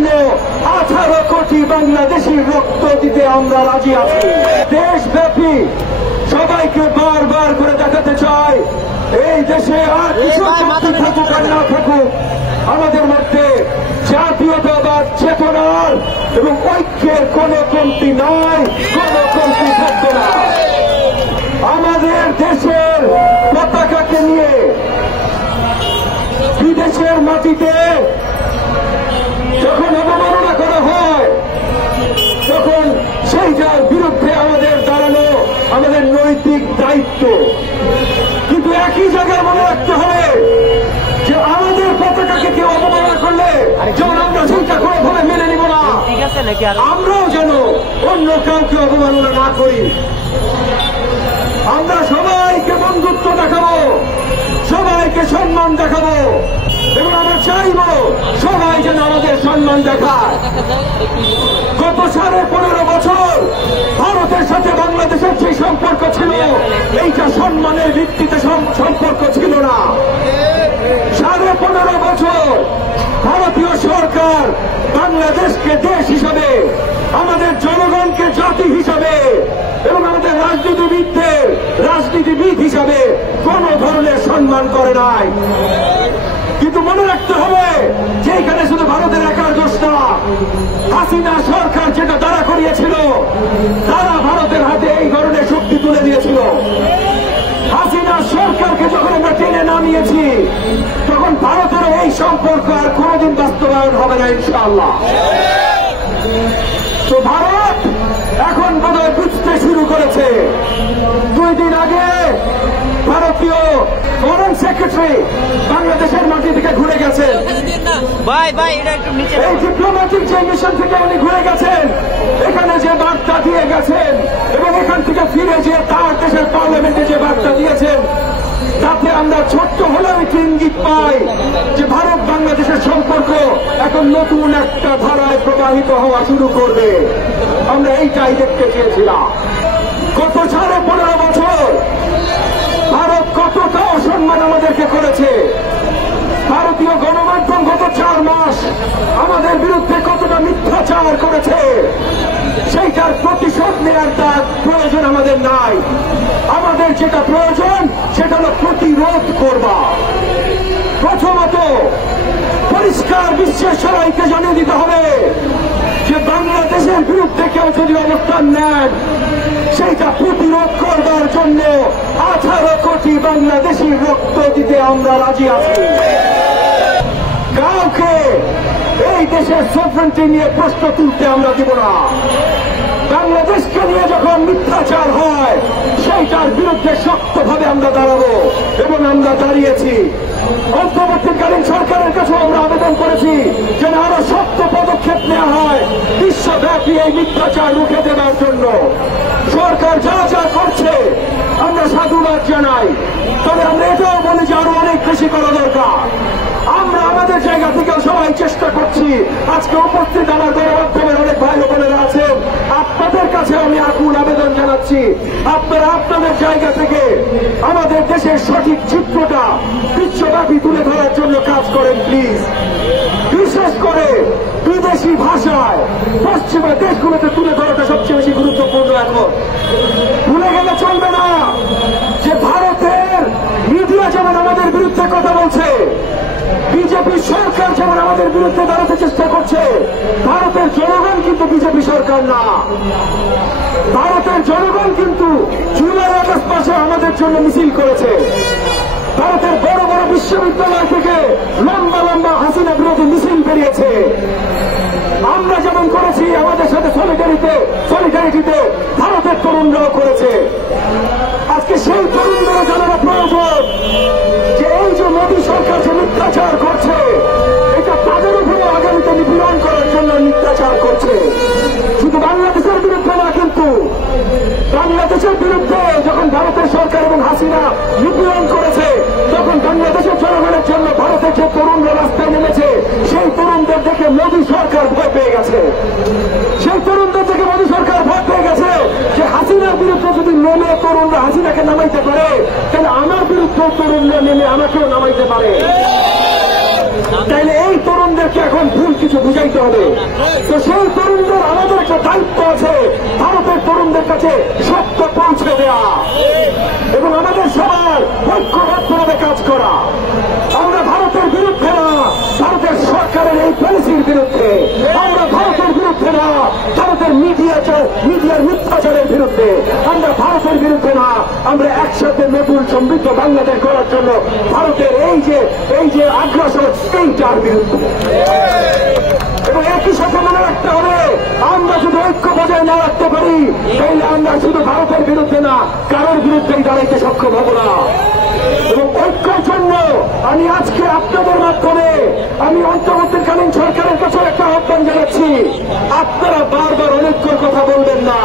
জন্য 18 কোটি বাংলাদেশির রক্ত দিতে আমরা রাজি আছি। দেশব্যাপী সবাইকে বারবার করে দেখাতে চাই, এই দেশে আর কিছু থাকুক আর না থাকুক, আমাদের মধ্যে জাতীয়তাবাদ চেতনার এবং ঐক্যের কোন কমতি নাই, কোন কমতি থাকবে না। আমাদের দেশের পতাকাকে নিয়ে বিদেশের মাটিতে যখন অবমাননা করা হয়, তখন সেইটার বিরুদ্ধে আমাদের দাঁড়ানো আমাদের নৈতিক দায়িত্ব। কিন্তু একই জায়গায় মনে রাখতে হবে যে আমাদের পতাকাকে কেউ অবমাননা করলে যেমন আমরা সেইটা কোনোভাবে মেনে নিব না, আমরাও যেন অন্য কাউকে অবমাননা না করি। আমরা সবাইকে বন্ধুত্ব দেখাবো, সবাইকে সম্মান দেখাবো এবং আমরা চাইব সবাই যেন আমাদের সম্মান দেখায়। গত 15.5 বছর ভারতের সাথে বাংলাদেশের যে সম্পর্ক ছিল, এইটা সম্মানের ভিত্তিতে সম্পর্ক ছিল না। 15.5 বছর ভারতীয় সরকার বাংলাদেশকে দেশ হিসাবে, আমাদের জনগণকে জাতি হিসাবে এবং আমাদের রাজনীতিবিদ হিসাবে কোন ধরনের সম্মান করে নাই। কিন্তু মনে রাখতে হবে যে এখানে শুধু ভারতের একার দোষ না, হাসিনা সরকার যেটা দাঁড়া করিয়েছিল, তারা ভারতের হাতে এই ধরনের শক্তি তুলে দিয়েছিল। হাসিনা সরকারকে যখন আমরা টেনে নামিয়েছি, তখন ভারতের এই সম্পর্ক আর কোনদিন বাস্তবায়ন হবে না ইনশাআল্লাহ। তো ভারত এখন বোধহয় বুঝতে শুরু করেছে। 2 দিন আগে ভারতীয় ফরেন সেক্রেটারি বাংলাদেশের মাটি থেকে ঘুরে গেছেন। এই ডিপ্লোম্যাটিক যে মিশন থেকে উনি ঘুরে গেছেন, এখানে যে বার্তা দিয়ে গেছেন এবং এখান থেকে ফিরে যে তার দেশের পার্লামেন্টে যে বার্তা দিয়েছেন, তাতে আমরা ছোট্ট হলেও একটি ইঙ্গিত পাই যে ভারত বাংলাদেশের সম্পর্ক এখন নতুন একটা ধারায় প্রবাহিত হওয়া শুরু করবে। আমরা এইটাই দেখতে চেয়েছিলাম। গত 15.5 বছর ভারত কতটা অসম্মান আমাদেরকে করেছে, ভারতীয় গণমাধ্যম গত 4 মাস আমাদের বিরুদ্ধে কতটা মিথ্যাচার করেছে, সেইটার প্রতিশোধ নেওয়ার তার প্রয়োজন আমাদের নাই। আমাদের যেটা প্রয়োজন সেটা হল প্রতিরোধ করবা। প্রথমত পরিষ্কার বিশ্বের সবাইকে জানিয়ে দিতে হবে যে বাংলাদেশের বিরুদ্ধে কেউ যদি অবস্থান নেন, সেইটা প্রতিরোধ করবার জন্য 18 কোটি বাংলাদেশির রক্ত দিতে আমরা রাজি আছি। কাউকে এই দেশের সভরেন্টি নিয়ে প্রশ্ন তুলতে আমরা দিব না। বাংলাদেশকে নিয়ে যখন মিথ্যাচার হয়, সেইটার বিরুদ্ধে শক্তভাবে আমরা দাঁড়াবো এবং আমরা দাঁড়িয়েছি। অন্তর্বর্তীকালীন সরকারের কাছে আমরা আবেদন করেছি যেন আরো শক্ত পদক্ষেপ নেওয়া হয় বিশ্বব্যাপী এই মিথ্যাচার রুখে দেওয়ার জন্য। সরকার যা যা করছে আমরা সাধুবাদ জানাই, তবে আমরা এটাও বলি যে আরো অনেক বেশি করা দরকার। আমরা আমাদের জায়গা থেকে সবাই চেষ্টা করছি। আজকে উপস্থিত আমার গণমাধ্যমের অনেক ভাই বোনেরা আছেন, আপনাদের কাছে আমি আকুল আবেদন জানাচ্ছি, আপনারা আপনাদের জায়গা থেকে আমাদের দেশের সঠিক চিত্রটা বিশ্বব্যাপী তুলে ধরার জন্য কাজ করেন প্লিজ। বিশেষ করে বিদেশি ভাষায় পশ্চিমা দেশগুলোতে তুলে ধরাটা সবচেয়ে বেশি গুরুত্বপূর্ণ। এখন ভুলে গেলে চলবে না যে ভারতের মিডিয়া যেমন আমাদের বিরুদ্ধে কথা বলছে, বিজেপি সরকার যেমন আমাদের বিরুদ্ধে দাঁড়াতে চেষ্টা করছে, ভারতের জনগণ কিন্তু বিজেপি সরকার না। ভারতের জনগণ কিন্তু জুলাই আগস্ট মাসে আমাদের জন্য মিছিল করেছে। ভারতের বড় বড় বিশ্ববিদ্যালয় থেকে লম্বা লম্বা হাসিনা বিরোধী মিছিল বেরিয়েছে। আমরা যেমন করেছি, আমাদের সাথে সলিডারিটিতে ভারতের তরুণরাও করেছে। আজকে সেই তরুণদের জানানো প্রয়োজন যে এই যে মোদী সরকার যে মিথ্যাচার করছে, এটা তাদের উপরে আগামীতে নিপীড়ন করার জন্য মিথ্যাচার করছে। শুধু বাংলাদেশের বিরুদ্ধে না, কিন্তু বাংলাদেশের বিরুদ্ধে যখন ভারতের সরকার এবং হাসিনা নিপীড়ন করেছে, তখন বাংলাদেশের জনগণের জন্য ভারতের যে তরুণরা রাস্তায় নেমেছে, সেই তরুণদের দেখে মোদী সরকার ভয় পেয়ে গেছে। সেই তরুণদের থেকে মোদী সরকার ভয় পেয়ে গেছে যে হাসিনার বিরুদ্ধে যদি নেমে তরুণরা হাসিনাকে নামাইতে পারে, তাহলে আমার বিরুদ্ধে তরুণরা নেমে আমাকেও নামাইতে পারে। তাইলে এই তরুণদের তরুণদেরকে এখন ভুল কিছু বুঝাইতে হবে। তো সেই তরুণদের আমাদের একটা দায়িত্ব আছে ভারতের তরুণদের কাছে সত্য পৌঁছে দেয়া এবং আমাদের সবার ঐক্যবদ্ধভাবে কাজ করা। আমরা ভারতের বিরুদ্ধে না, ভারতের সরকারের এই পলিসির বিরুদ্ধে। আমরা ভারতের বিরুদ্ধে না, ভারতের মিডিয়ার মিথ্যাচারের বিরুদ্ধে। আমরা ভারতের বিরুদ্ধে না, আমরা একসাথে নতুন সমৃদ্ধ বাংলাদেশ করার জন্য ভারতের এই যে আগ্রাসন এইটার বিরুদ্ধে। এবং একই সাথে মনে রাখতে হবে, আমরা যদি ঐক্য বজায় না রাখতে পারি তাহলে আমরা শুধু ভারতের বিরুদ্ধে না, কারোর বিরুদ্ধেই দাঁড়াইতে সক্ষম হব না। এবং ঐক্যের জন্য আমি আজকে আপনাদের মাধ্যমে আমি অন্তর্বর্তীকালীন সরকারের কাছে একটা আহ্বান জানাচ্ছি, আপনারা বারবার অনৈক্যর কথা বলবেন না।